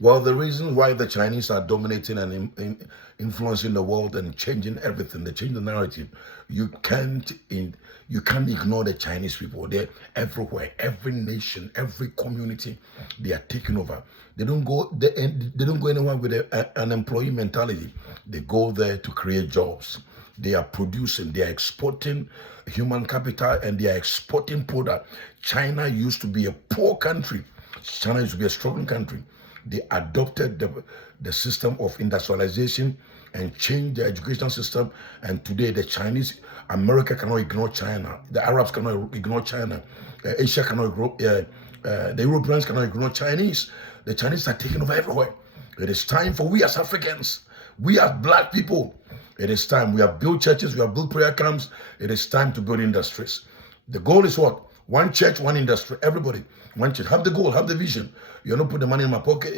Well, the reason why the Chinese are dominating and influencing the world and changing everything, they change the narrative. You can't you can't ignore the Chinese people. They're everywhere, every nation, every community. They are taking over. They don't go anywhere with an employee mentality. They go there to create jobs. They are producing. They are exporting human capital and they are exporting product. China used to be a poor country. China used to be a struggling country. They adopted the system of industrialization and changed the education system. And today, the Chinese, America cannot ignore China. The Arabs cannot ignore China. Asia cannot ignore, the Europeans cannot ignore Chinese. The Chinese are taking over everywhere. It is time for we as Africans, we as black people, it is time. We have built churches, we have built prayer camps. It is time to build industries. The goal is what? One church, one industry. Everybody, one church. Have the goal, have the vision. You're not put the money in my pocket.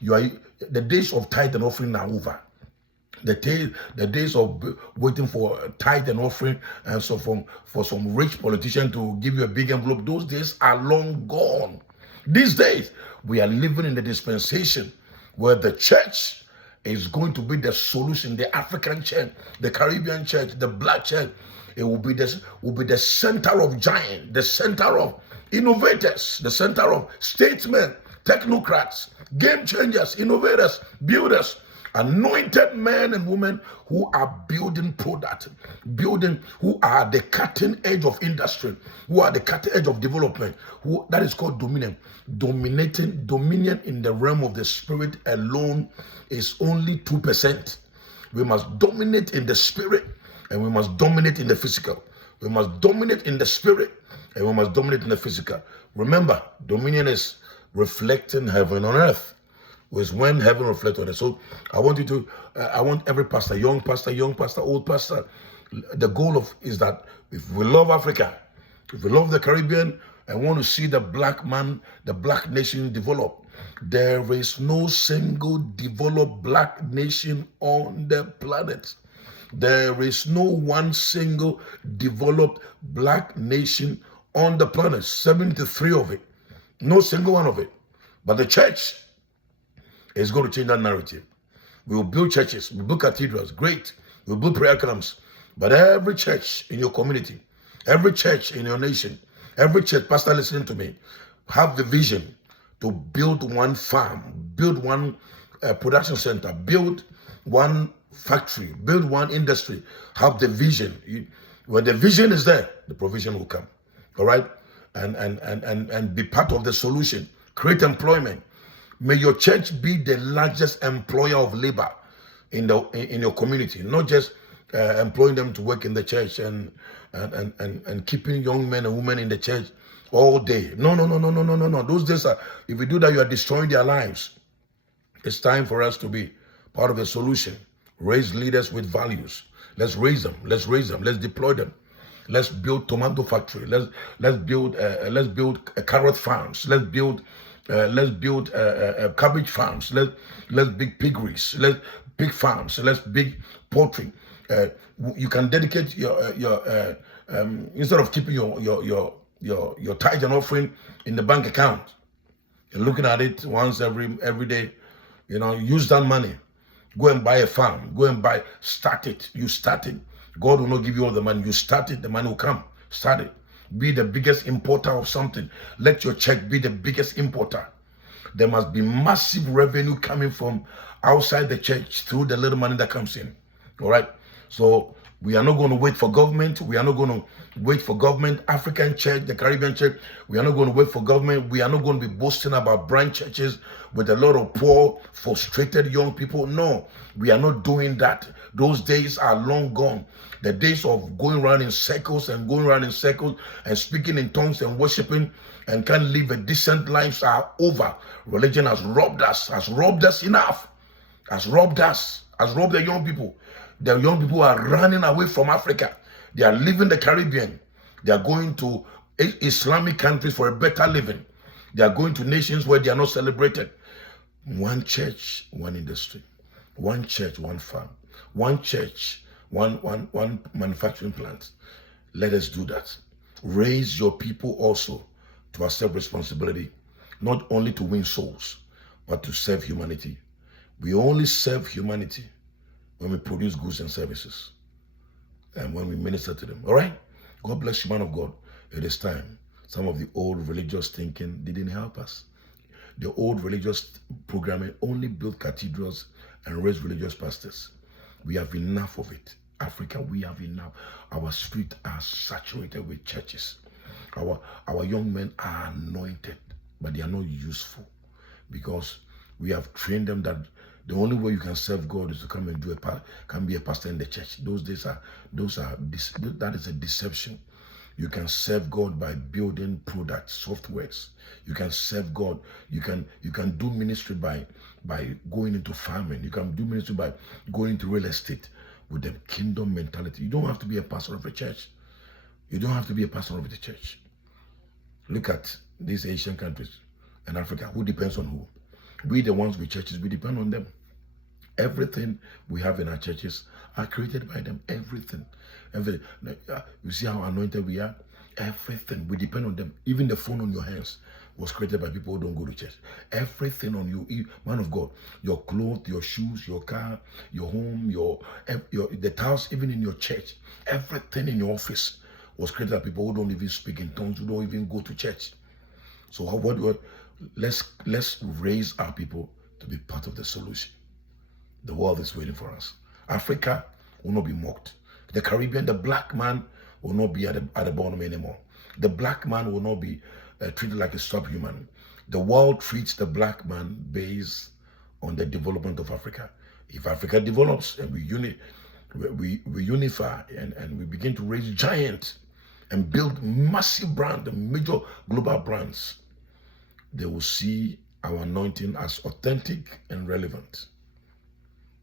The days of tithe and offering are over. The days of waiting for tithe and offering and so for some rich politician to give you a big envelope, those days are long gone. These days, we are living in the dispensation where the church is going to be the solution. The African church, the Caribbean church, the black church, it will be the center of giants, the center of innovators, the center of statesmen, technocrats, game changers, innovators, builders, anointed men and women who are building product, who are the cutting edge of industry, who are the cutting edge of development, that is called dominion. Dominion in the realm of the spirit alone is only 2%. We must dominate in the spirit and we must dominate in the physical. We must dominate in the spirit and we must dominate in the physical. Remember, dominion is reflecting heaven on earth. Was when heaven reflects on it. So I want you to, I want every pastor, young pastor, old pastor. The goal is that if we love Africa, if we love the Caribbean, and want to see the black man, the black nation develop, there is no single developed black nation on the planet. There is no one single developed black nation on the planet. 73 of it. No single one of it. But the church is going to change that narrative. We will build churches, we will build cathedrals, great. We will build prayer camps. But every church in your community, every church in your nation, every church, pastor listening to me, have the vision to build one farm, build one production center, build one factory, build one industry. Have the vision. When the vision is there, the provision will come. All right? And be part of the solution. Create employment. May your church be the largest employer of labor in your community, not just employing them to work in the church and keeping young men and women in the church all day. No. Those days are, if you do that, you are destroying their lives. It's time for us to be part of the solution. Raise leaders with values. Let's raise them. Let's deploy them. Let's build tomato factory. Let's build carrot farms. Let's build cabbage farms. Let's big piggeries. Let's big farms. Let's big poultry. You can dedicate your instead of keeping your tithe and offering in the bank account and looking at it once every day. Use that money. Go and buy a farm. Start it. You start it. God will not give you all the money. You start it, the money will come. Start it. Be the biggest importer of something. Let your check be the biggest importer. There must be massive revenue coming from outside the church through the little money that comes in. All right? So we are not going to wait for government. We are not going to wait for government. African church, the Caribbean church, we are not going to wait for government. We are not going to be boasting about branch churches with a lot of poor, frustrated young people. No, we are not doing that. Those days are long gone. The days of going around in circles and speaking in tongues and worshiping and can't live a decent life are over. Religion has robbed us enough, has robbed the young people. The young people are running away from Africa. They are leaving the Caribbean. They are going to Islamic countries for a better living. They are going to nations where they are not celebrated. One church, one industry. One church, one farm. One church, one manufacturing plant. Let us do that. Raise your people also to accept responsibility, not only to win souls, but to serve humanity. We only serve humanity when we produce goods and services and when we minister to them. All right? God bless you, man of God. It is time. Some of the old religious thinking didn't help us. The old religious programming only built cathedrals and raised religious pastors. We have enough of it. Africa, we have enough. Our streets are saturated with churches. Our young men are anointed, but they are not useful because we have trained them that the only way you can serve God is to come and be a pastor in the church. That is a deception. You can serve God by building products, softwares. You can serve God. You can do ministry by going into farming. You can do ministry by going into real estate with the kingdom mentality. You don't have to be a pastor of a church. You don't have to be a pastor of the church. Look at these Asian countries and Africa. Who depends on who? We, the ones with churches, we depend on them. Everything we have in our churches are created by them. Everything. You see how anointed we are? Everything. We depend on them. Even the phone on your hands was created by people who don't go to church. Everything on you, man of God, your clothes, your shoes, your car, your home, the tiles, even in your church, everything in your office was created by people who don't even speak in tongues, who don't even go to church. So let's raise our people to be part of the solution. The world is waiting for us. Africa will not be mocked. The Caribbean, the black man will not be at the bottom anymore. The black man will not be treated like a subhuman. The world treats the black man based on the development of Africa. If Africa develops and we unify and we begin to raise giants and build massive brands, major global brands, they will see our anointing as authentic and relevant.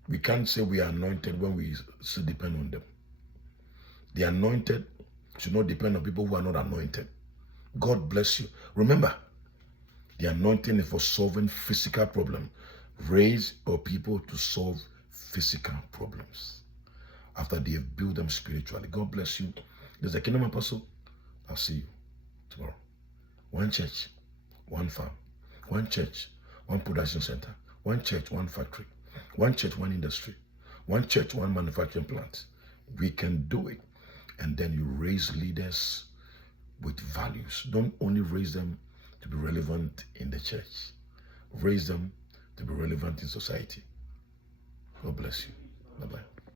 We can't say we are anointed when we still depend on them. The anointed should not depend on people who are not anointed. God bless you. Remember, the anointing is for solving physical problems. Raise your people to solve physical problems after they have built them spiritually. God bless you. This is the Kingdom Apostle. I'll see you tomorrow. One church, one farm. One church, one production center. One church, one factory. One church, one industry. One church, one manufacturing plant. We can do it. And then you raise leaders with values. Don't only raise them to be relevant in the church. Raise them to be relevant in society. God bless you. Bye-bye.